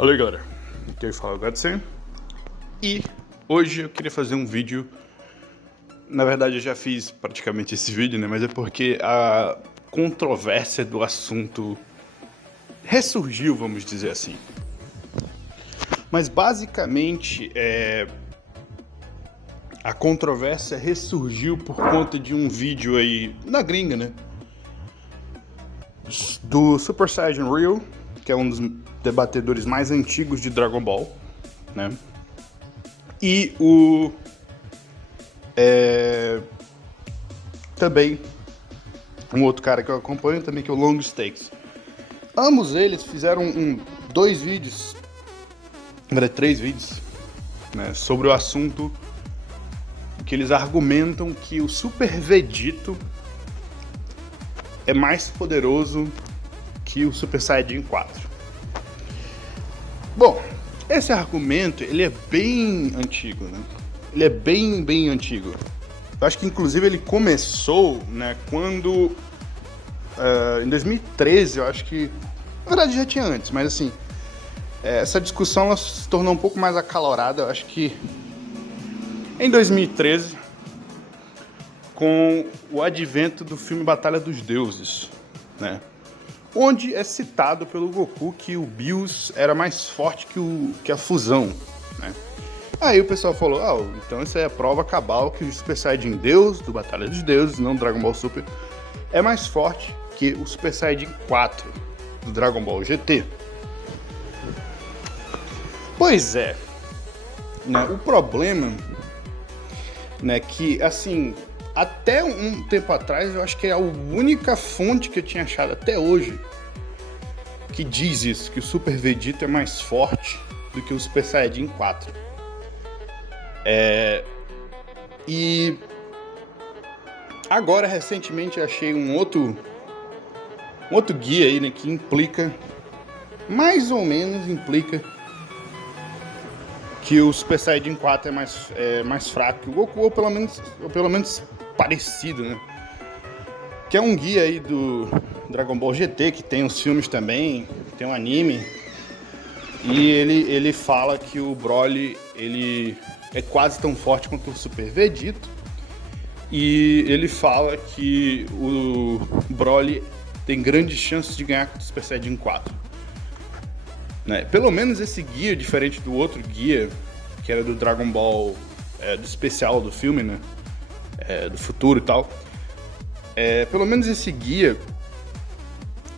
Olha aí, galera, aqui eu falo Godsen e hoje eu queria fazer um vídeo. Na verdade eu já fiz praticamente esse vídeo, né? Mas é porque a controvérsia do assunto ressurgiu, vamos dizer assim. Mas basicamente a controvérsia ressurgiu por conta de um vídeo aí na gringa, né? Do Super Saiyan Real, que é um dos debatedores mais antigos de Dragon Ball, né? E o também um outro cara que eu acompanho também, que é o Long Stakes. Ambos eles fizeram dois vídeos, na verdade 3 vídeos, né, sobre o assunto, que eles argumentam que o Super Vegito é mais poderoso que o Super Saiyajin 4. Bom, esse argumento ele é bem antigo, né? Ele é bem antigo. Eu acho que inclusive ele começou, né, quando em 2013, eu acho que, na verdade já tinha antes, mas assim, essa discussão ela se tornou um pouco mais acalorada, eu acho que em 2013, com o advento do filme Batalha dos Deuses, né? Onde é citado pelo Goku que o Bills era mais forte que a fusão, né? Aí o pessoal falou, então essa é a prova cabal que o Super Saiyajin Deus, do Batalha dos Deuses, não Dragon Ball Super, é mais forte que o Super Saiyajin 4, do Dragon Ball GT. Pois é, né? O problema, né, que assim, até um tempo atrás, eu acho que é a única fonte que eu tinha achado até hoje que diz isso, que o Super Vegeta é mais forte do que o Super Saiyajin 4. E agora, recentemente, eu achei um outro guia aí, né, que implica, mais ou menos implica, que o Super Saiyajin 4 é mais fraco que o Goku, ou pelo menos parecido, né? Que é um guia aí do Dragon Ball GT, que tem os filmes também, tem um anime. E ele fala que o Broly, ele é quase tão forte quanto o Super Vegito. E ele fala que o Broly tem grandes chances de ganhar com o Super Saiyajin 4. Né? Pelo menos esse guia, diferente do outro guia, que era do Dragon Ball, do especial do filme, né? Do futuro e tal. Pelo menos esse guia,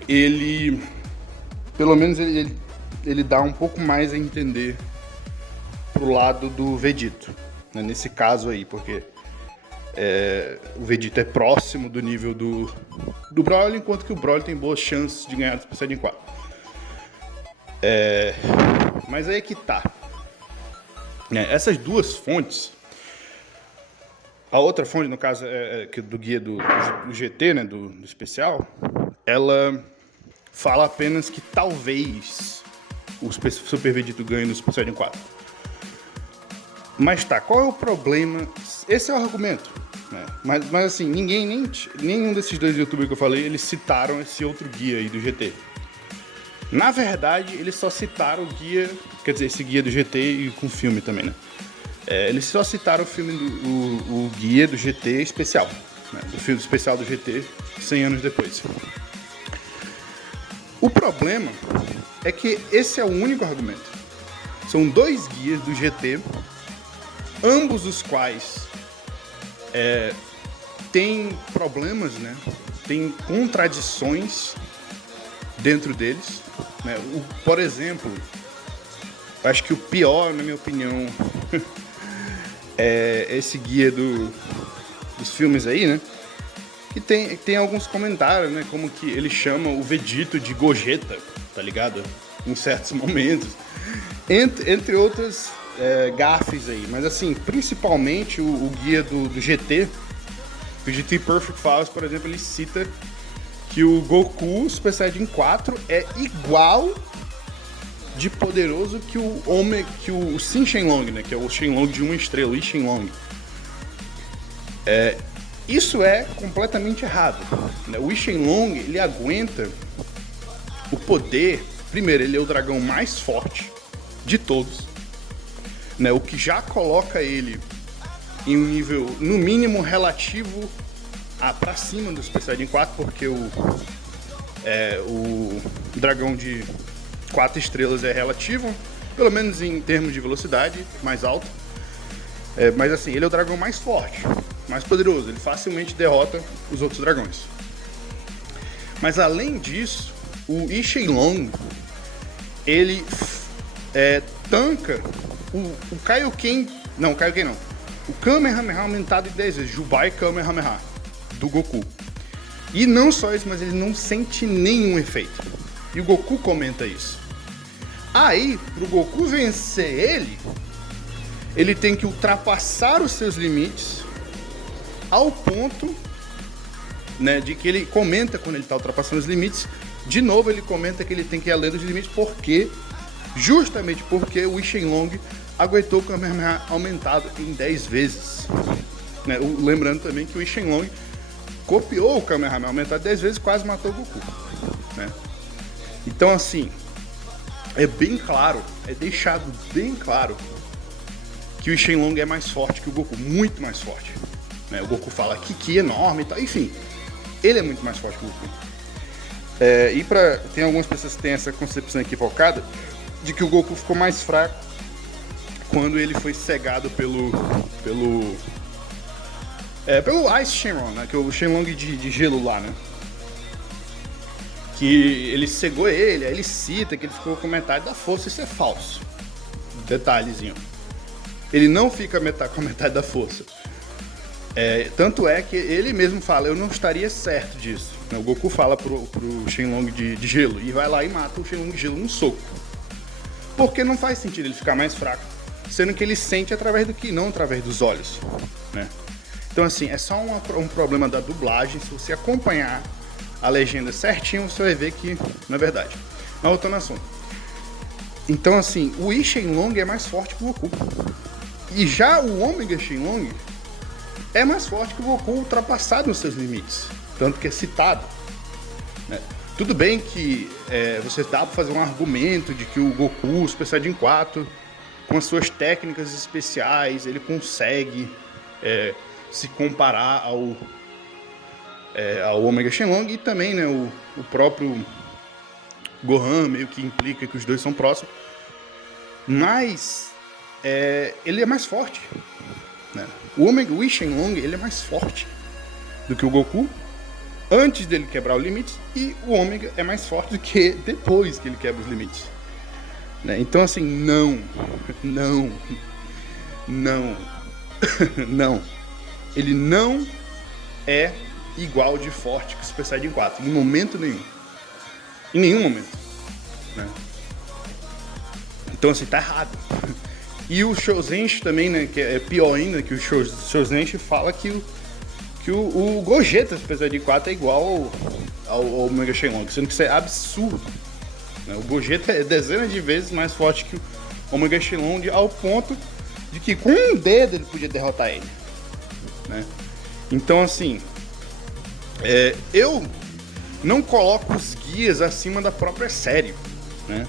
ele dá um pouco mais a entender pro lado do Vegito, né? Nesse caso aí, porque o Vegito é próximo do nível do Broly, enquanto que o Broly tem boas chances de ganhar do Super Saiyajin 4. Mas aí é que tá. Essas duas fontes, a outra fonte, no caso, do guia do GT, né, do especial, ela fala apenas que talvez o Super Vegito ganhe no Super Saiyajin 4. Mas tá, qual é o problema? Esse é o argumento, né? Mas assim, nenhum desses dois youtubers que eu falei, eles citaram esse outro guia aí do GT. Na verdade, eles só citaram o guia, quer dizer, esse guia do GT e com filme também, né? Eles só citaram o filme o guia do GT especial, né? O filme especial do GT 100 anos depois. O problema é que esse é o único argumento. São dois guias do GT, ambos os quais têm problemas, né? Tem contradições dentro deles, né? Por exemplo, eu acho que o pior, na minha opinião, é esse guia dos filmes aí, né? Que tem alguns comentários, né? Como que ele chama o Vegito de Gogeta, tá ligado? Em certos momentos. Entre outras gafes aí. Mas assim, principalmente o guia do GT, o GT Perfect Files, por exemplo, ele cita que o Goku Super Saiyajin 4 é igual de poderoso que o Shin Shenlong, né? Que é o Shenlong de uma estrela, o I Shenlong. Isso é completamente errado, né? O I Shenlong, ele aguenta o poder primeiro, ele é o dragão mais forte de todos, né? O que já coloca ele em um nível, no mínimo, relativo pra cima do Super Saiyajin 4, porque o dragão de 4 estrelas é relativo, pelo menos em termos de velocidade, mais alto. Mas assim, ele é o dragão mais forte, mais poderoso, ele facilmente derrota os outros dragões. Mas além disso, o Yi Shenlong, ele tanca o Kaioken, não, o Kamehameha aumentado em 10 vezes, Jubai Kamehameha, do Goku. E não só isso, mas ele não sente nenhum efeito. E o Goku comenta isso. Aí, pro Goku vencer ele tem que ultrapassar os seus limites ao ponto, né, de que ele comenta quando ele está ultrapassando os limites. De novo, ele comenta que ele tem que ir além dos limites justamente porque o Yi Shenlong aguentou o Kamehameha aumentado em 10 vezes. Né? Lembrando também que o Yi Shenlong copiou o Kamehameha aumentado 10 vezes e quase matou o Goku. Né? Então, assim, é deixado bem claro que o Yi Shenlong é mais forte que o Goku, muito mais forte. Né? O Goku fala que enorme e tal, enfim, ele é muito mais forte que o Goku. Tem algumas pessoas que têm essa concepção equivocada de que o Goku ficou mais fraco quando ele foi cegado pelo Ice Shenron, né? Que é o Shenlong de gelo lá, né? Que ele cegou ele, aí ele cita que ele ficou com metade da força, isso é falso. Detalhezinho. Ele não fica com metade da força. Tanto é que ele mesmo fala, eu não estaria certo disso. O Goku fala pro Shenlong de gelo e vai lá e mata o Shenlong de gelo num soco. Porque não faz sentido ele ficar mais fraco, sendo que ele sente através do Ki, não através dos olhos. Né? Então assim, é só um problema da dublagem. Se você acompanhar a legenda certinho, você vai ver que não é verdade. Mas voltando ao assunto. Então assim, o Yi Shenlong é mais forte que o Goku. E já o Omega Shenlong é mais forte que o Goku, ultrapassado nos seus limites. Tanto que é citado. Né? Tudo bem que você dá para fazer um argumento de que o Goku, Super Saiyajin 4, com as suas técnicas especiais, ele consegue se comparar ao Omega Shenlong, e também, né, o próprio Gohan meio que implica que os dois são próximos. Mas ele é mais forte. Né? O Yi Shenlong, ele é mais forte do que o Goku antes dele quebrar o limite, e o Ômega é mais forte do que depois que ele quebra os limites. Né? Então assim, não. Ele não é igual de forte que o Super Saiyajin 4, em momento nenhum. Em nenhum momento. Né? Então assim, tá errado. E o Shouzenshi também, né, que é pior ainda, que o Shouzenshi fala que o Gogeta do Super Saiyajin 4 é igual ao Omega Shenlong, sendo que isso é absurdo. Né? O Gogeta é dezenas de vezes mais forte que o Omega Shenlong, ao ponto de que com um dedo ele podia derrotar ele. Né? Então assim, eu não coloco os guias acima da própria série. Né?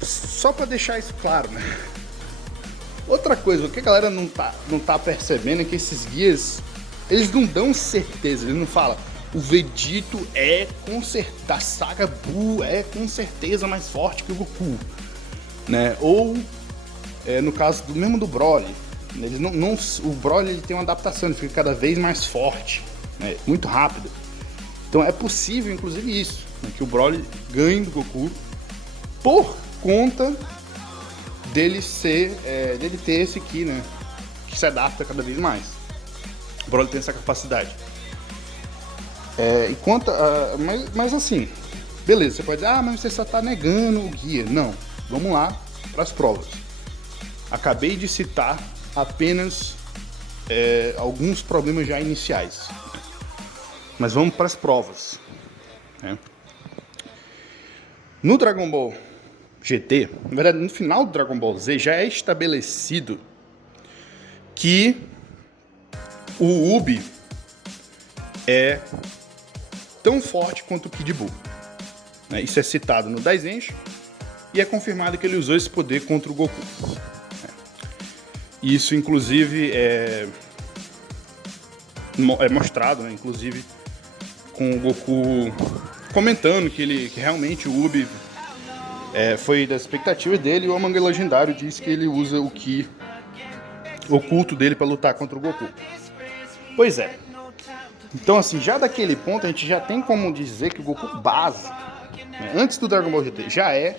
Só pra deixar isso claro, né? Outra coisa, o que a galera não tá percebendo é que esses guias, eles não dão certeza, eles não falam, o Vegito da saga Buu é com certeza mais forte que o Goku, né? Ou, no caso do Broly, eles o Broly ele tem uma adaptação, ele fica cada vez mais forte, né? Muito rápido. Então é possível, inclusive isso, né? Que o Broly ganhe do Goku por conta dele ter esse Ki, né, que se adapta cada vez mais. O Broly tem essa capacidade. Mas assim, beleza, você pode dizer, mas você só tá negando o guia. Não, vamos lá para as provas. Acabei de citar apenas alguns problemas já iniciais. Mas vamos para as provas. Né? No Dragon Ball GT, na verdade, no final do Dragon Ball Z, já é estabelecido que o Ubi é tão forte quanto o Kid Buu. né? Isso é citado no Daizenshi e é confirmado que ele usou esse poder contra o Goku. Isso, inclusive, é mostrado, né? Inclusive, com o Goku comentando que realmente o Ubi foi das expectativas dele, e o Manga Legendário diz que ele usa o Ki oculto dele para lutar contra o Goku. Pois é. Então, assim, já daquele ponto a gente já tem como dizer que o Goku base, né, antes do Dragon Ball GT, já é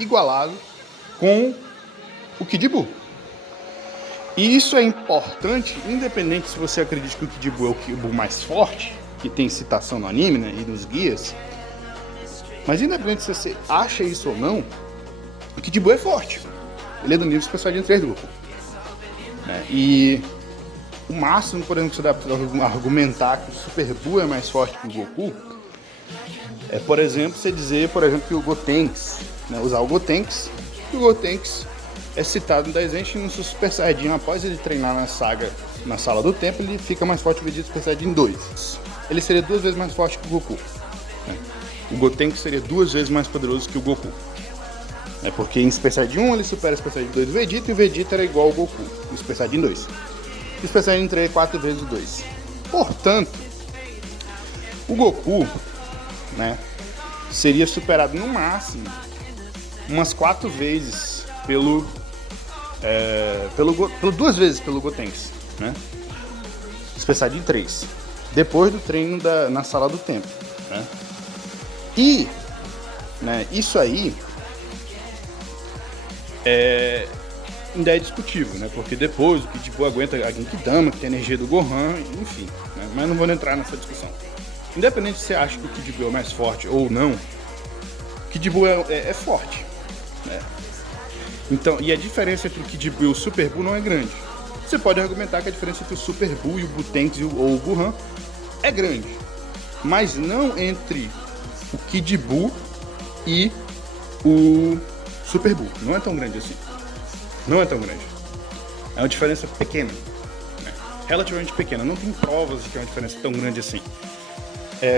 igualado com o Kid Buu. E isso é importante, independente se você acredita que o Kid Buu é o Kid Buu mais forte, que tem citação no anime, né, e nos guias. Mas independente se você acha isso ou não, o Kid Buu é forte. Ele é do nível Super Saiyajin 3 do Goku. E o máximo, por exemplo, que você dá para argumentar que o Super Buu é mais forte que o Goku é, por exemplo, você dizer, por exemplo, que o Gotenks, né, usar o Gotenks, que o Gotenks é citado no Daizenshi no Super Saiyajin. Após ele treinar na saga, na Sala do Tempo, ele fica mais forte que o Vegeta Super Saiyajin 2. Ele seria 2 vezes mais forte que o Goku. Né? O Gotenks seria 2 vezes mais poderoso que o Goku. Porque em Super Saiyajin 1 ele supera o Super Saiyajin 2 do Vegeta, e o Vegeta era igual ao Goku no Super Saiyajin 2. E o Super Saiyajin 3 é 4 vezes o 2. Portanto, o Goku, né, seria superado no máximo umas 4 vezes pelo 2 vezes pelo Gotenks, né? Super Saiyajin 3. Depois do treino na Sala do Tempo, né? E, né, isso aí ainda é discutível, né? Porque depois o Kid Buu aguenta a Genkidama, que tem a energia do Gohan, enfim, né? Mas não vou entrar nessa discussão. Independente se você acha que o Kid Buu é mais forte ou não, o Kid Buu é forte, né? Então, e a diferença entre o Kid Buu e o Super Buu não é grande. Você pode argumentar que a diferença entre o Super Buu e o Butenks ou o Gohan é grande, mas não entre o Kid Buu e o Super Buu. Não é tão grande assim. Não é tão grande. É uma diferença pequena, né? Relativamente pequena. Não tem provas de que é uma diferença tão grande assim.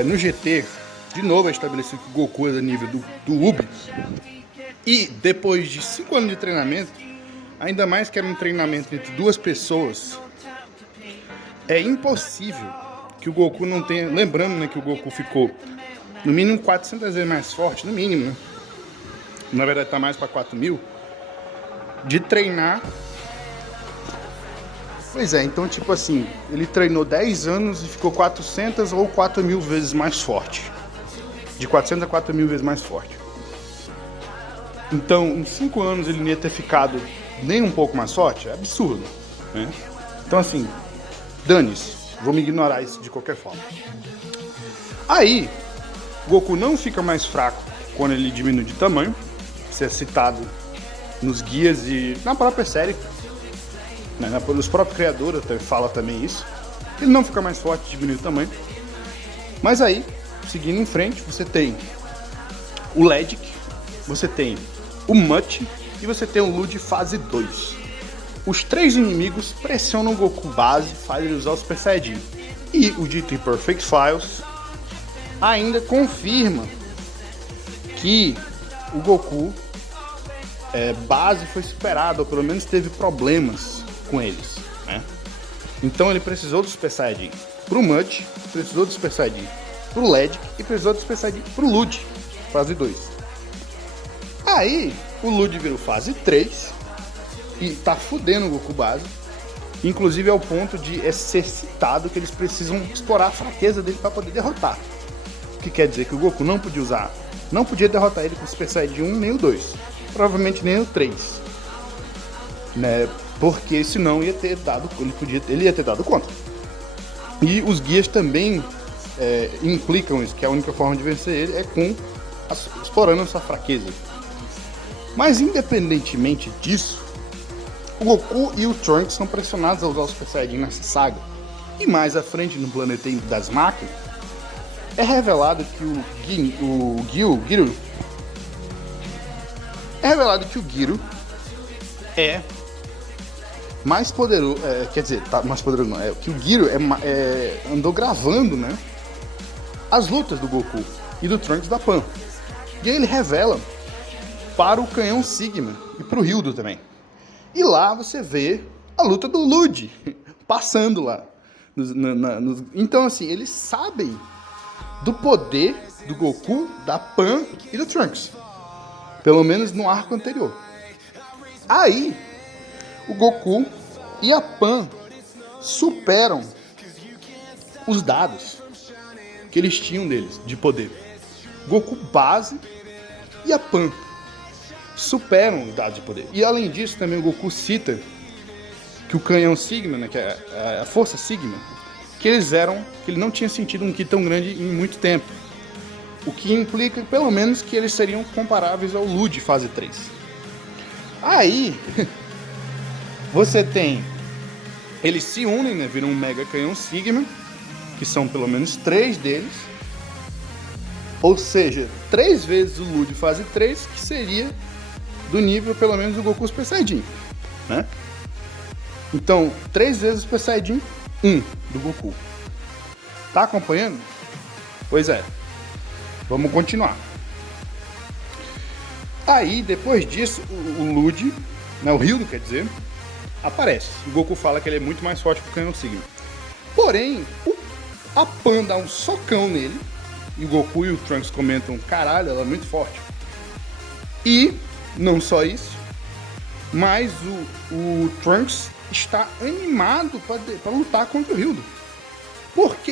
No GT, de novo é estabelecido que o Goku é do nível do Ubi. E depois de 5 anos de treinamento, ainda mais que era um treinamento entre 2 pessoas, é impossível que o Goku não tenha... Lembrando, né, que o Goku ficou no mínimo 400 vezes mais forte, no mínimo, né? Na verdade tá mais para 4.000, de treinar. Pois é, então tipo assim, ele treinou 10 anos e ficou 400 ou 4.000 vezes mais forte. De 400 a 4.000 vezes mais forte. Então, em 5 anos ele não ia ter ficado nem um pouco mais forte? É absurdo, né? Então assim, dane-se, vou me ignorar isso de qualquer forma. Aí, Goku não fica mais fraco quando ele diminui de tamanho. Isso é citado nos guias e na própria série, né? Os próprios criadores falam também isso. Ele não fica mais forte, diminui o tamanho. Mas aí, seguindo em frente, você tem o Ledic, você tem o Mutt e você tem o Lud fase 2. Os 3 inimigos pressionam o Goku base, faz ele usar o Super Saiyajin. E o dito Perfect Files ainda confirma que o Goku base foi superado, ou pelo menos teve problemas com eles, né? Então ele precisou do Super Saiyajin pro Mutt, precisou do Super Saiyajin pro Ledic e precisou do Super Saiyajin pro Lud, fase 2. Aí o Lud virou fase 3 e tá fudendo o Goku base. Inclusive ao ponto de ser citado que eles precisam explorar a fraqueza dele para poder derrotar. O que quer dizer que o Goku não podia derrotar ele com o Super Saiyajin 1 nem o 2. Provavelmente nem o 3. Né? Porque senão ele ia ter dado conta. E os guias também implicam isso, que a única forma de vencer ele é explorando essa fraqueza. Mas independentemente disso, o Goku e o Trunks são pressionados a usar o Super Saiyajin nessa saga. E mais à frente, no planeta das máquinas, é revelado que o Giru é mais poderoso, quer dizer, tá mais poderoso não, que o Giru andou gravando, né, as lutas do Goku e do Trunks da Pan. E aí ele revela para o canhão Sigma e para o Hildo também. E lá você vê a luta do Lud passando lá. Então, assim, eles sabem do poder do Goku, da Pan e do Trunks. Pelo menos no arco anterior. Aí, o Goku e a Pan superam os dados que eles tinham deles, de poder. Goku base e a Pan superam os dados de poder. E além disso, também o Goku cita que o canhão Sigma, né, que é a força Sigma, que ele não tinha sentido um Ki tão grande em muito tempo. O que implica, pelo menos, que eles seriam comparáveis ao Lud fase 3. Aí, você tem... Eles se unem, né, viram um Mega Canhão Sigma, que são pelo menos 3 deles. Ou seja, 3 vezes o Lud fase 3, que seria do nível, pelo menos, do Goku Super Saiyajin, né? Então, 3 vezes o Super Saiyajin 1 do Goku. Tá acompanhando? Pois é. Vamos continuar. Aí, depois disso, o Lud, né, o Hildo, quer dizer, aparece. O Goku fala que ele é muito mais forte que o Canhão Sigma. Porém, a Pan dá um socão nele. E o Goku e o Trunks comentam, caralho, ela é muito forte. E, não só isso, mas o Trunks está animado para lutar contra o Hildo.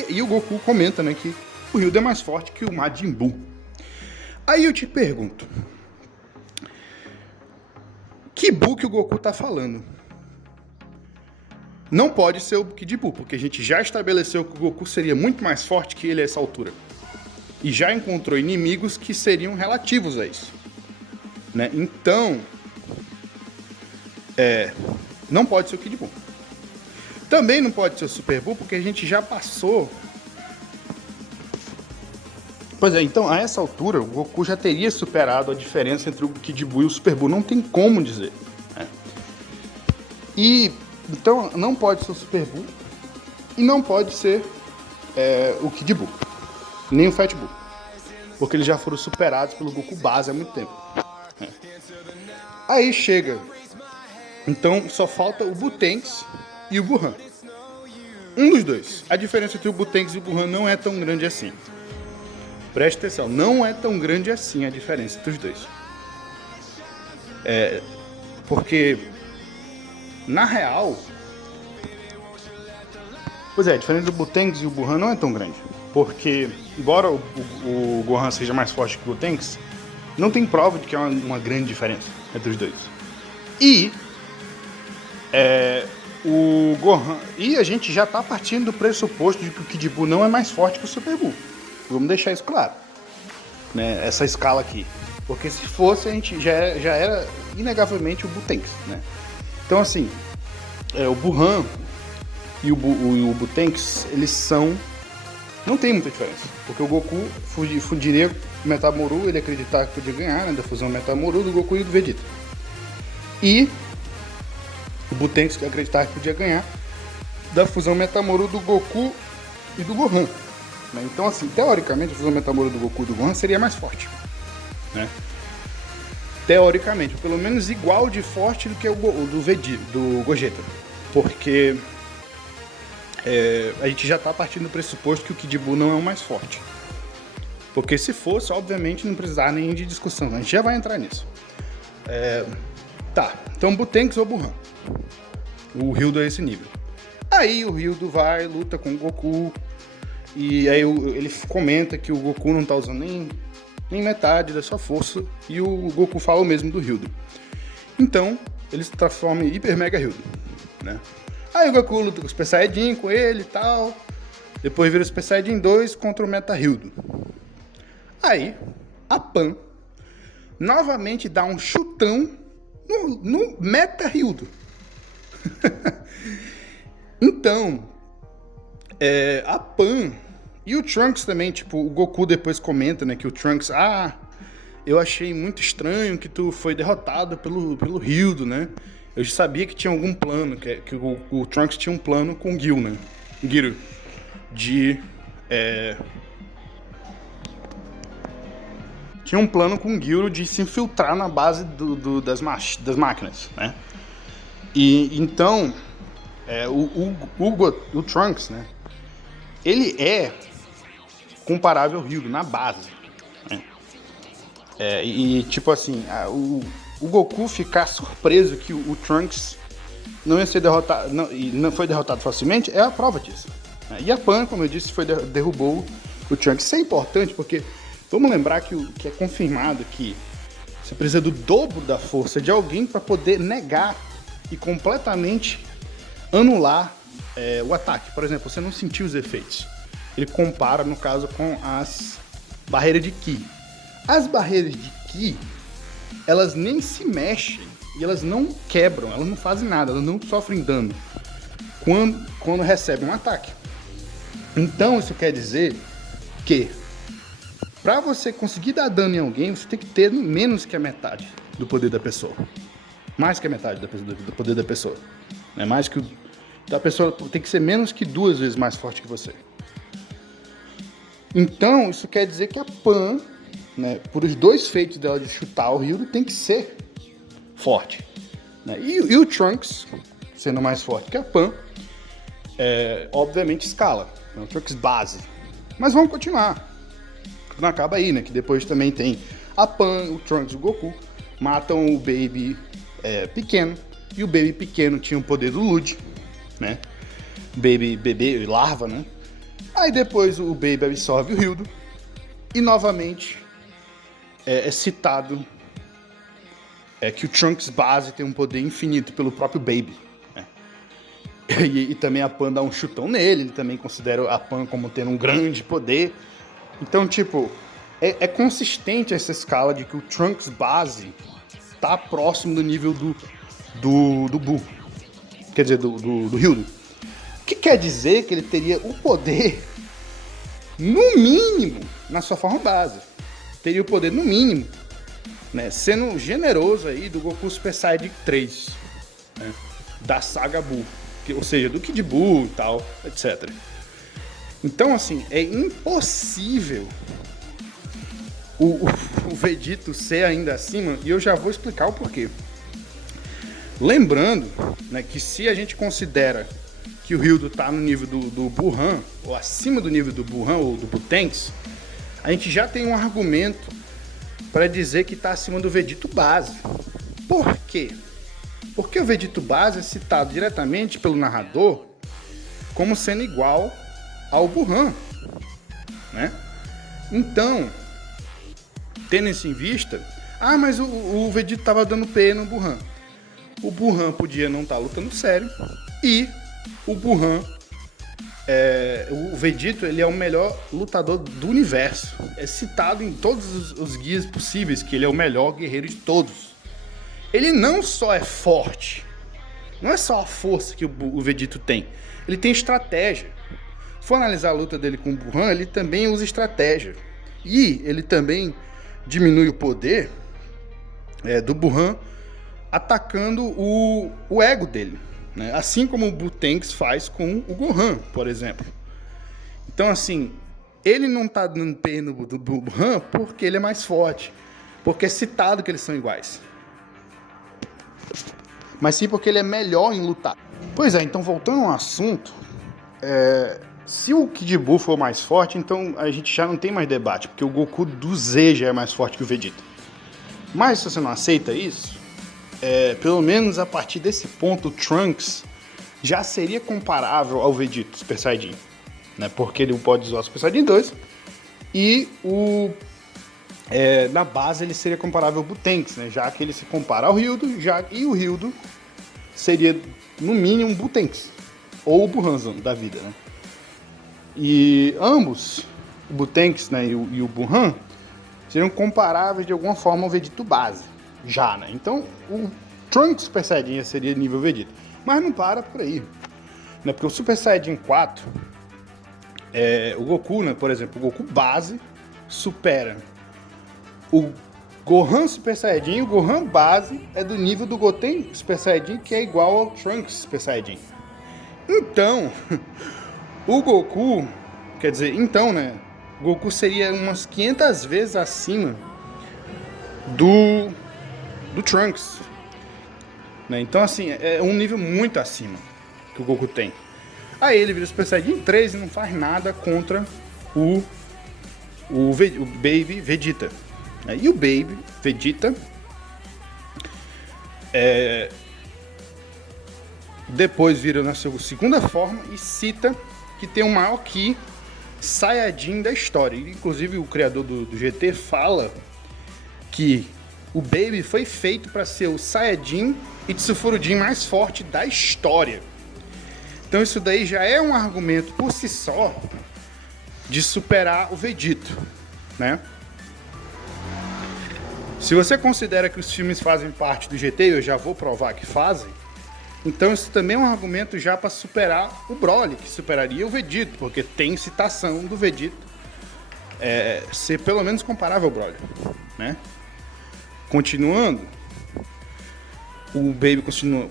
E o Goku comenta, né, que o Hildo é mais forte que o Majin Buu. Aí eu te pergunto, que Buu que o Goku tá falando? Não pode ser o Kid Buu, porque a gente já estabeleceu que o Goku seria muito mais forte que ele a essa altura. E já encontrou inimigos que seriam relativos a isso, né? Então, não pode ser o Kid Buu. Também não pode ser o Super Buu, porque a gente já passou... Pois é, então a essa altura o Goku já teria superado a diferença entre o Kid Buu e o Super Buu. Não tem como dizer, né? E então não pode ser o Super Buu e não pode ser o Kid Buu, nem o Fat Buu, porque eles já foram superados pelo Goku base há muito tempo, né? Aí chega, então só falta o Butenks e o Buhan. Um dos dois. A diferença entre o Butenks e o Buhan não é tão grande assim. Preste atenção, não é tão grande assim a diferença entre os dois. Porque, na real... Pois é, a diferença do Butenks e o Buhan não é tão grande. Porque, embora o Gohan seja mais forte que o Butenks, não tem prova de que é uma grande diferença entre os dois. E... o Gohan... E a gente já está partindo do pressuposto de que o Kid Buu não é mais forte que o Super Buu. Vamos deixar isso claro, né? Essa escala aqui. Porque se fosse, a gente já era inegavelmente o Butenks, né? Então, assim, o Buhan e o Butenks, eles são... Não tem muita diferença. Porque o Goku fundiria o Metamoru, ele acreditava que podia ganhar, né? Da fusão Metamoru do Goku e do Vegeta. E o Butenks acreditava que podia ganhar da fusão Metamoru do Goku e do Gohan. Então, assim, teoricamente, a fusão Metamoru do Goku e do Gohan seria mais forte, né? Teoricamente, pelo menos igual de forte do que o do Gogeta. Porque a gente já está partindo do pressuposto que o Kid Buu não é o mais forte. Porque se fosse, obviamente, não precisava nem de discussão. A gente já vai entrar nisso. Tá, então Butenks ou Buhan. O Hildo é esse nível. Aí o Hildo vai, luta com o Goku... E aí ele comenta que o Goku não tá usando nem metade da sua força. E o Goku fala o mesmo do Hildo. Então, ele se transforma em Hyper Mega Hildo, né? Aí o Goku luta com o Super Saiyajin com ele e tal. Depois vira o Super Saiyajin 2 contra o Meta Hildo. Aí, a Pan novamente dá um chutão no Meta Hildo. Então, a Pan... E o Trunks também, tipo, o Goku depois comenta, né, que o Trunks... eu achei muito estranho que tu foi derrotado pelo Hildo, né? Eu já sabia que tinha algum plano, que o Trunks tinha um plano com o Gil, né? Giru. De tinha um plano com o Gyro de se infiltrar na base das máquinas, né? E então, o Trunks, né? Ele é comparável ao Hyuga na base, né? E tipo assim, o Goku ficar surpreso que o Trunks não ia ser derrotado, e não foi derrotado facilmente, é a prova disso, né? E a Pan, como eu disse, derrubou o Trunks. Isso é importante porque vamos lembrar que é confirmado que você precisa do dobro da força de alguém para poder negar e completamente anular o ataque. Por exemplo, você não sentiu os efeitos. Ele compara, no caso, com as barreiras de Ki. As barreiras de Ki, elas nem se mexem e elas não quebram, elas não fazem nada, elas não sofrem dano quando recebem um ataque. Então isso quer dizer que para você conseguir dar dano em alguém, você tem que ter menos que a metade do poder da pessoa. Mais que a metade do poder da pessoa. É mais que da pessoa tem que ser menos que 2 vezes mais forte que você. Então, isso quer dizer que a Pan, né, por os 2 feitos dela de chutar o Hyuga, tem que ser forte, né? E o Trunks, sendo mais forte que a Pan, obviamente escala. É o Trunks base. Mas vamos continuar. Não acaba aí, né? Que depois também tem a Pan, o Trunks e o Goku matam o Baby pequeno. E o Baby pequeno tinha o poder do Lud, né? Bebê, larva, né? Aí depois o Baby absorve o Hyuga. E novamente é citado que o Trunks base tem um poder infinito pelo próprio Baby, né? E também a Pan dá um chutão nele. Ele também considera a Pan como tendo um grande poder. Então, tipo, é consistente essa escala de que o Trunks base tá próximo do nível do Buu. Quer dizer, do Hyuga. O que quer dizer que ele teria o poder, no mínimo, na sua forma base. Teria o poder, no mínimo, né, sendo generoso aí, do Goku Super Saiyajin 3, né, da saga Buu. Ou seja, do Kid Buu e tal, etc. Então, assim, é impossível o Vegito ser ainda acima, e eu já vou explicar o porquê. Lembrando, né, que se a gente considera que o Hyuga tá no nível do Buhan, ou acima do nível do Buhan ou do Butenks, a gente já tem um argumento para dizer que tá acima do Vegito base. Por quê? Porque o Vegito base é citado diretamente pelo narrador como sendo igual ao Buhan, né? Então, tendo isso em vista, mas o Vegito tava dando P no Buhan. O Buhan podia não estar lutando sério, e o Buhan, o Vegito, ele é o melhor lutador do universo. É citado em todos os guias possíveis que ele é o melhor guerreiro de todos. Ele não só é forte, não é só a força que o Vegito tem, ele tem estratégia. Se for analisar a luta dele com o Buhan, ele também usa estratégia. E ele também diminui o poder do Buhan atacando o ego dele, né? Assim como o Butenks faz com o Gohan, por exemplo. Então, assim, ele não tá dando pena do Buhan porque ele é mais forte, porque é citado que eles são iguais, mas sim porque ele é melhor em lutar. Pois é, então voltando ao assunto, se o Kid Buu for mais forte, então a gente já não tem mais debate, porque o Goku do Z já é mais forte que o Vegeta. Mas se você não aceita isso, pelo menos a partir desse ponto, o Trunks já seria comparável ao Vegeta Super Saiyajin, né? Porque ele pode usar o Super Saiyajin 2 e na base ele seria comparável ao Butenks, né? Já que ele se compara ao Hyuga, e o Hyuga seria no mínimo um Butenks ou o Buhanzan da vida, né? E ambos, o Butenks, né, e o Buhan, seriam comparáveis de alguma forma ao Vegeta base, já, né? Então, o Trunks Super Saiyajin seria nível Vegeta. Mas não para por aí, né? Porque o Super Saiyajin 4, o Goku, né, por exemplo, o Goku base supera o Gohan Super Saiyajin, e o Gohan base é do nível do Goten Super Saiyajin, que é igual ao Trunks Super Saiyajin. Então, o Goku, quer dizer, então, né, o Goku seria umas 500 vezes acima do Trunks. Né? Então, assim, é um nível muito acima que o Goku tem. Aí ele vira Super Saiyajin 3 e não faz nada contra o Baby Vegeta. Né? E o Baby Vegeta depois vira na sua segunda forma e cita que tem o maior Ki Saiyajin da história. Inclusive o criador do GT fala que o Baby foi feito para ser o Saiyajin Itsufurujin mais forte da história. Então isso daí já é um argumento por si só de superar o Vegito, né? Se você considera que os filmes fazem parte do GT, eu já vou provar que fazem, então isso também é um argumento já para superar o Broly, que superaria o Vegito, porque tem citação do Vegito ser pelo menos comparável ao Broly, né? Continuando, o Baby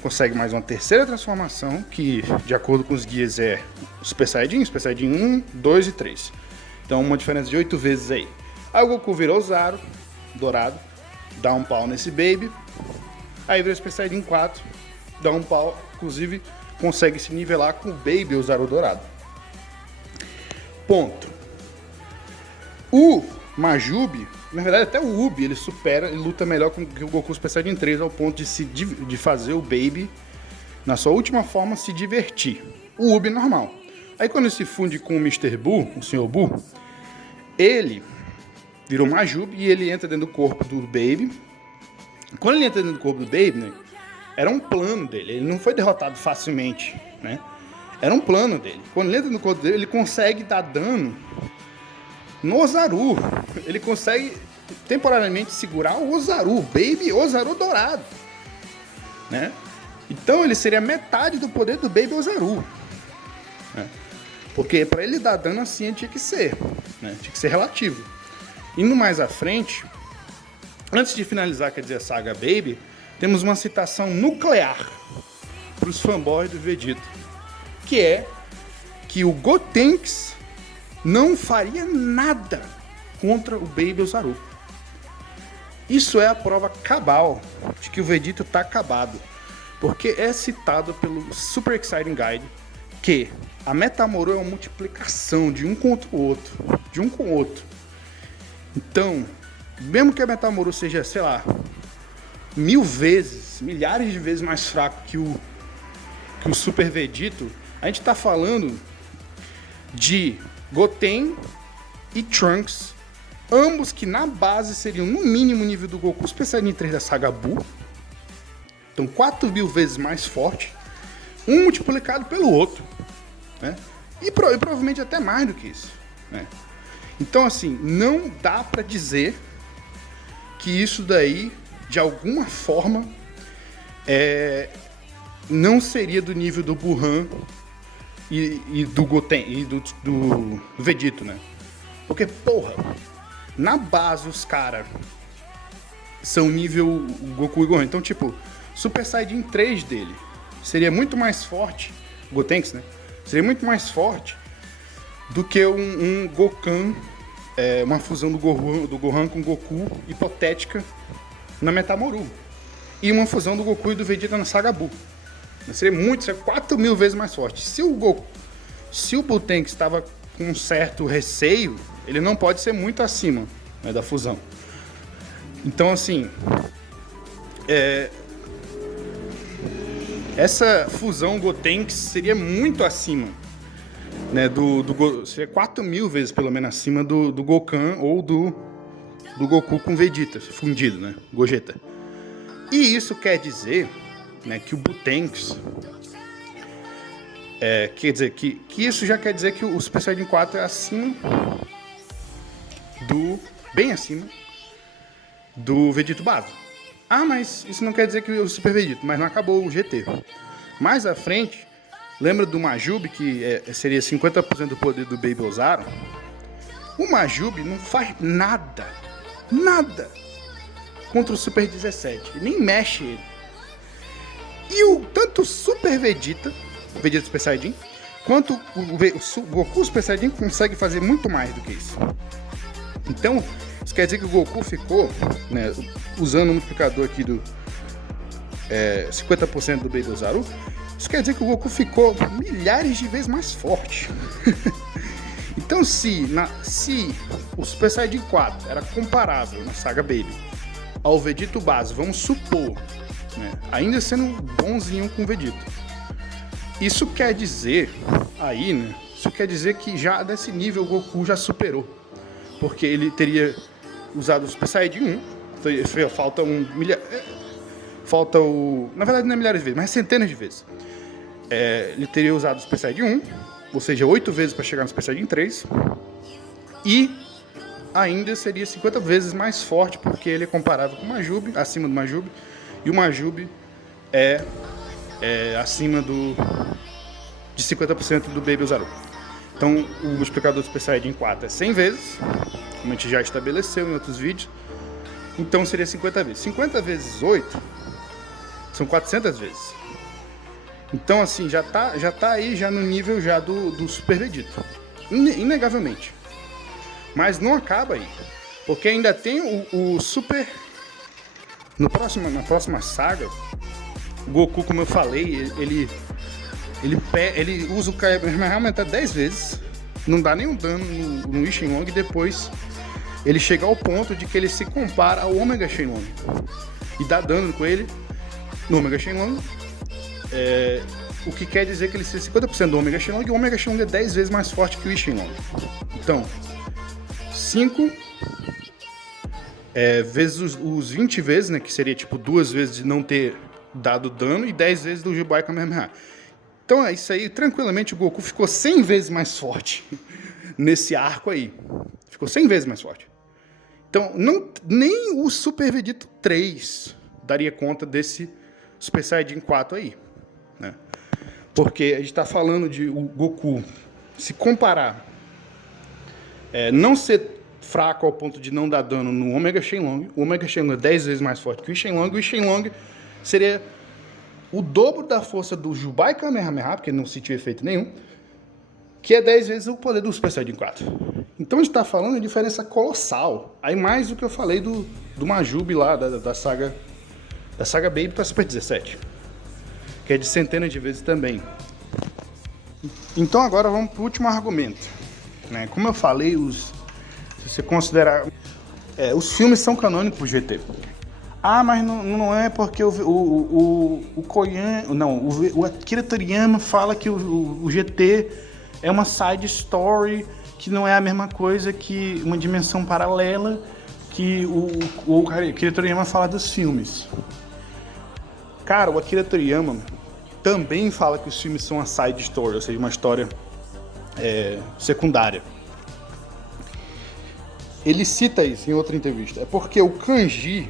consegue mais uma terceira transformação, que de acordo com os guias é o Super Saiyajin 1, 2 e 3. Então uma diferença de 8 vezes aí. Aí o Goku virou o Zaro, dourado, dá um pau nesse Baby. Aí vira o Super Saiyajin 4, dá um pau, inclusive consegue se nivelar com o Baby e o Zaro dourado. Ponto. O Majube, na verdade até o Ubi, ele luta melhor que o Goku Super Saiyajin 3 ao ponto de fazer o Baby, na sua última forma, se divertir. O Ubi normal. Aí quando ele se funde com o Mr. Buu, o Sr. Buu, ele virou Majube e ele entra dentro do corpo do Baby. Quando ele entra dentro do corpo do Baby, né, era um plano dele, ele não foi derrotado facilmente, né? Era um plano dele. Quando ele entra no corpo dele, ele consegue dar dano no Ozaru. Ele consegue temporariamente segurar o Ozaru, Baby Ozaru dourado, né? Então ele seria metade do poder do Baby Ozaru, né? Porque para ele dar dano assim tinha que ser, né? Tinha que ser relativo. Indo mais à frente, antes de finalizar, quer dizer, a saga Baby, temos uma citação nuclear para os fanboys do Vegeta, que é que o Gotenks não faria nada contra o Baby Ozaru. Isso é a prova cabal de que o Vegeta está acabado, porque é citado pelo Super Exciting Guide que a Metamoru é uma multiplicação de um contra o outro, de um com o outro. Então, mesmo que a Metamoru seja, sei lá, 1000 vezes, milhares de vezes mais fraco que o Super Vegito, a gente está falando de Goten e Trunks, ambos que na base seriam no mínimo o nível do Goku Super Saiyajin 3 da saga Buu. Então 4000 vezes mais forte, um multiplicado pelo outro, né? E provavelmente até mais do que isso, né? Então assim, não dá pra dizer que isso daí de alguma forma não seria do nível do Buhan e do Goten e do Vegito, né? Porque, porra, na base os caras são nível Goku e Gohan. Então, tipo, Super Saiyajin 3 dele seria muito mais forte, Gotenks, né? Seria muito mais forte do que um Gokan, uma fusão do Gohan com Goku hipotética na Metamoru. E uma fusão do Goku e do Vegeta na saga Buu. Seria 4000 vezes mais forte. Se o Gotenks estava com um certo receio, ele não pode ser muito acima, né, da fusão. Então, assim, essa fusão Gotenks seria muito acima, né, seria 4000 vezes pelo menos acima do Gokan ou do Goku com Vegeta fundido, né, Gogeta. E isso quer dizer, né, que o Butenks, quer dizer que isso já quer dizer que o Super Saiyajin 4 é acima bem acima do Vegito base. Ah, mas isso não quer dizer que o Super Vegito, mas não acabou o GT. Mais à frente, lembra do Majube, que seria 50% do poder do Baby Ozaru? O Majube não faz nada contra o Super 17, nem mexe ele. E tanto o Super Vegeta, o Vegeta Super Saiyajin, quanto o Goku Super Saiyajin consegue fazer muito mais do que isso. Então, Isso quer dizer que o Goku ficou, né, usando o multiplicador aqui do 50% do Baby Ozaru, isso quer dizer que o Goku ficou milhares de vezes mais forte. Então se o Super Saiyajin 4 era comparável na saga Baby ao Vegito base, vamos supor, né, ainda sendo bonzinho com o Vegito, isso quer dizer aí, né, isso quer dizer que já desse nível o Goku já superou, porque ele teria usado o Super Saiyajin 1, na verdade não é milhares de vezes, mas centenas de vezes. Ele teria usado o Super Saiyajin 1, ou seja, 8 vezes para chegar no Super Saiyajin 3, e ainda seria 50 vezes mais forte, porque ele é comparável com o Majube, acima do Majube, e o Majube é acima de 50% do Baby Ozaru. Então, o multiplicador do Super Saiyajin 4 é 100 vezes, como a gente já estabeleceu em outros vídeos. Então, seria 50 vezes. 50 vezes 8 são 400 vezes. Então, assim, já tá aí já no nível já do Super Vegito. Inegavelmente. Mas não acaba aí. Porque ainda tem o Super... Na próxima saga, o Goku, como eu falei, ele usa o Kamehameha até 10 vezes, não dá nenhum dano no Yi Shenlong, e depois ele chega ao ponto de que ele se compara ao Omega Shenlong e dá dano com ele no Omega Shenlong, o que quer dizer que ele seja 50% do Omega Shenlong, e o Omega Shenlong é 10 vezes mais forte que o Yi Shenlong. Então, 5 vezes os 20 vezes, né, que seria tipo 2 vezes de não ter dado dano, e 10 vezes do Jibai Kamehameha. Então é isso aí, tranquilamente o Goku ficou 100 vezes mais forte nesse arco aí. Ficou 100 vezes mais forte. Então nem o Super Vegito 3 daria conta desse Super Saiyajin 4 aí, né? Porque a gente está falando de o Goku se comparar, não ser fraco ao ponto de não dar dano no Omega Shenlong. O Omega Shenlong é 10 vezes mais forte que o Yi Shenlong. O Yi Shenlong seria o dobro da força do Jibai Kamehameha, porque não sentiu efeito nenhum, que é 10 vezes o poder do Super Saiyajin 4. Então a gente está falando de diferença colossal. Aí mais do que eu falei do Majube lá, da saga Baby para Super 17, que é de centenas de vezes também. Então agora vamos para o último argumento, né? Como eu falei, se você considerar... os filmes são canônicos pro GT. Ah, mas não é porque o Akira Toriyama fala que o GT é uma side story, que não é a mesma coisa que uma dimensão paralela que o Akira Toriyama fala dos filmes. Cara, o Akira Toriyama também fala que os filmes são uma side story, ou seja, uma história secundária. Ele cita isso em outra entrevista. É porque o kanji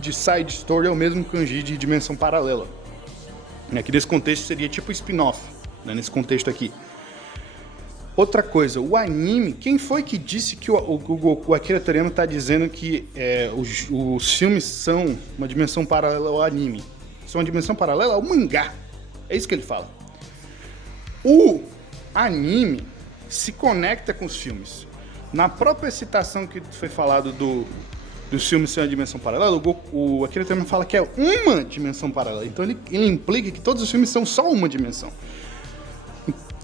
de side story é o mesmo kanji de dimensão paralela, né? Que nesse contexto seria tipo spin-off, né? Nesse contexto aqui. Outra coisa, o anime, quem foi que disse que o Akira Toriyama está dizendo que os filmes são uma dimensão paralela ao anime? São uma dimensão paralela ao mangá. É isso que ele fala. O anime se conecta com os filmes. Na própria citação que foi falado dos filmes ser uma dimensão paralela, o Akira Toriyama fala que é uma dimensão paralela. Então ele implica que todos os filmes são só uma dimensão.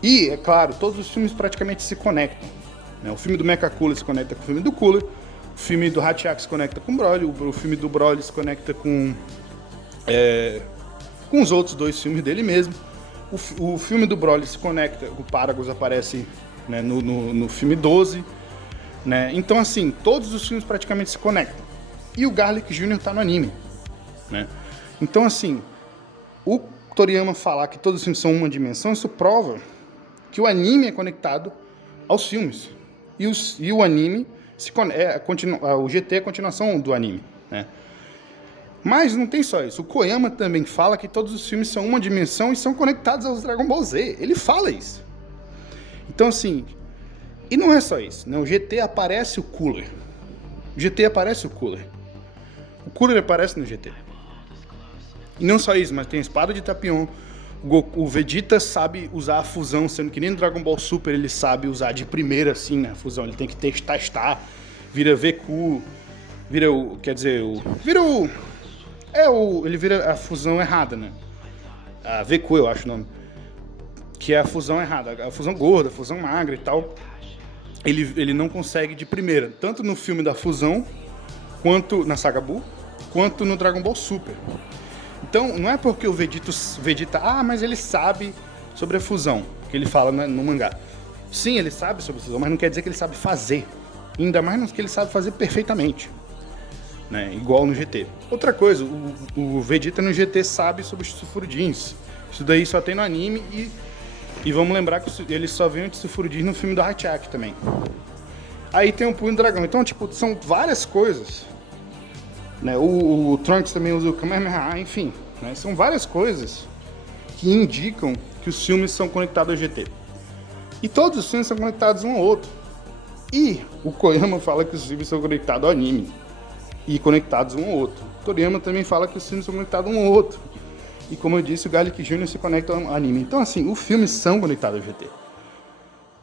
E, é claro, todos os filmes praticamente se conectam, né? O filme do Mecha Cooler se conecta com o filme do Cooler, o filme do Hatchiyaku se conecta com o Broly, o filme do Broly se conecta com os outros dois filmes dele mesmo. O filme do Broly se conecta, o Paragus aparece, né, no filme 12. Né? Então, assim, todos os filmes praticamente se conectam. E o Garlic Jr. tá no anime, né? Então, assim, o Toriyama falar que todos os filmes são uma dimensão, isso prova que o anime é conectado aos filmes. E o anime, o GT é a continuação do anime, né? Mas não tem só isso. O Koyama também fala que todos os filmes são uma dimensão e são conectados aos Dragon Ball Z. Ele fala isso. Então, assim... E não é só isso, né? O GT aparece o Cooler. O GT aparece o Cooler. O Cooler aparece no GT. E não só isso, mas tem a espada de Tapion. O Vegeta sabe usar a fusão, sendo que nem no Dragon Ball Super ele sabe usar de primeira, assim, né? A fusão. Ele tem que testar, vira VQ, vira o... Quer dizer, ele vira a fusão errada, né? A VQ, eu acho o nome. Que é a fusão errada, a fusão gorda, a fusão magra e tal. Ele não consegue de primeira, tanto no filme da fusão, quanto na saga Buu, quanto no Dragon Ball Super. Então, não é porque o Vegeta, mas ele sabe sobre a fusão, que ele fala no mangá. Sim, ele sabe sobre a fusão, mas não quer dizer que ele sabe fazer. Ainda mais que ele sabe fazer perfeitamente. Né? Igual no GT. Outra coisa, o Vegeta no GT sabe sobre os Sufurudins. Isso daí só tem no anime e vamos lembrar que ele só vem de Sufurudins no filme do Hachiaki também. Aí tem o Punho do Dragão. Então, tipo, são várias coisas. Né? O Trunks também usa o Kamehameha, enfim. Né? São várias coisas que indicam que os filmes são conectados ao GT. E todos os filmes são conectados um ao outro. E o Koyama fala que os filmes são conectados ao anime. E conectados um ao outro. O Toriyama também fala que os filmes são conectados um ao outro. E como eu disse, o Garlic Jr. se conecta ao anime. Então, assim, os filmes são conectados ao GT.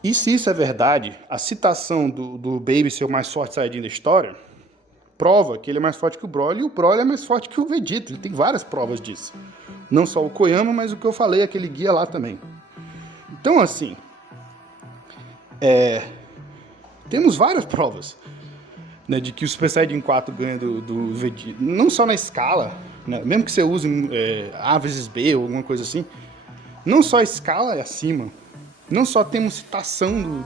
E se isso é verdade, a citação do Baby ser o mais forte Saiyajin da história prova que ele é mais forte que o Broly, e o Broly é mais forte que o Vegeta. Ele tem várias provas disso. Não só o Koyama, mas o que eu falei, aquele guia lá também. Então, assim, temos várias provas, né, de que o Super Saiyajin 4 ganha do Vegeta, não só na escala, né, mesmo que você use A vezes B ou alguma coisa assim, não só a escala é acima, não só temos citação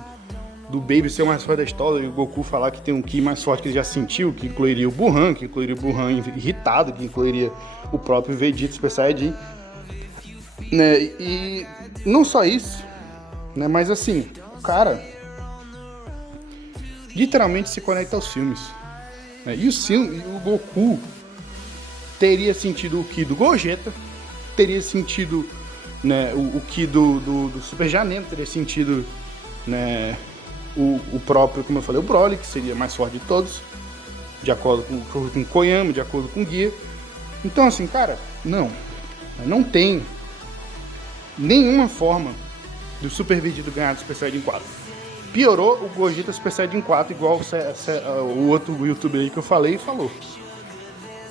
do Baby ser o mais forte da história e o Goku falar que tem um Ki mais forte que ele já sentiu, que incluiria o Burhan, que incluiria o Burhan irritado, que incluiria o próprio Vegeta Super Saiyajin, né, e não só isso, né, mas assim, o cara literalmente se conecta aos filmes. Né? E o Goku teria sentido o Ki do Gogeta, teria sentido, né, o Ki do Super Janemba, teria sentido, né, o próprio, como eu falei, o Broly, que seria mais forte de todos, de acordo com o Koyama, de acordo com o Guia. Então, assim, cara, não tem nenhuma forma do Super Vegeta ganhar do Super Saiyajin 4. Piorou o Gogeta Super Saiyajin 4, igual o outro youtuber aí que eu falei falou.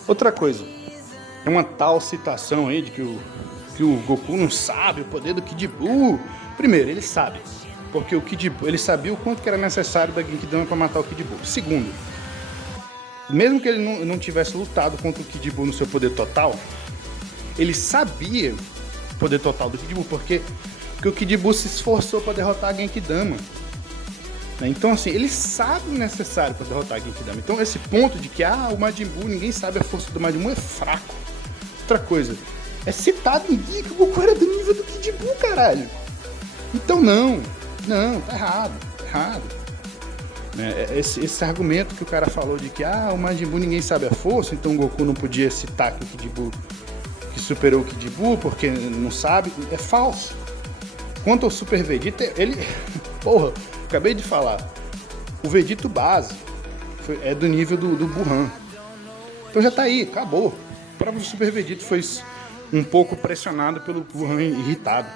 Outra coisa, é uma tal citação aí de que o Goku não sabe o poder do Kid Buu. Primeiro, ele sabe, porque o Kid Buu, ele sabia o quanto que era necessário da Genkidama para matar o Kid Buu. Segundo, mesmo que ele não tivesse lutado contra o Kid Buu no seu poder total, ele sabia o poder total do Kid Buu, porque o Kid Buu se esforçou para derrotar a Genkidama. Então, assim, ele sabe o necessário para derrotar a Genkidama. Então, esse ponto de que o Majin Buu, ninguém sabe a força do Majin Buu, é fraco. Outra coisa, é citado em guia que o Goku era do nível do Kid Buu, caralho. Então, não, tá errado. Esse argumento que o cara falou de que o Majin Buu ninguém sabe a força, então o Goku não podia citar que o Kid Buu, que superou o Kid Buu porque não sabe, é falso. Quanto ao Super Vegeta, ele... Porra, acabei de falar. O Vegeta base é do nível do Burhan. Então já tá aí, acabou. O próprio Super Vegeta foi um pouco pressionado pelo Burhan irritado.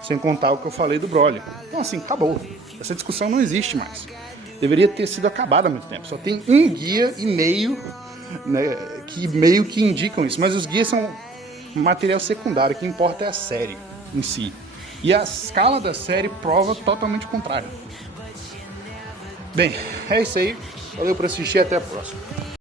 Sem contar o que eu falei do Broly. Então assim, acabou. Essa discussão não existe mais. Deveria ter sido acabada há muito tempo. Só tem um guia e meio, né, que meio que indicam isso. Mas os guias são material secundário. O que importa é a série em si. E a escala da série prova totalmente o contrário. Bem, é isso aí. Valeu por assistir, até a próxima.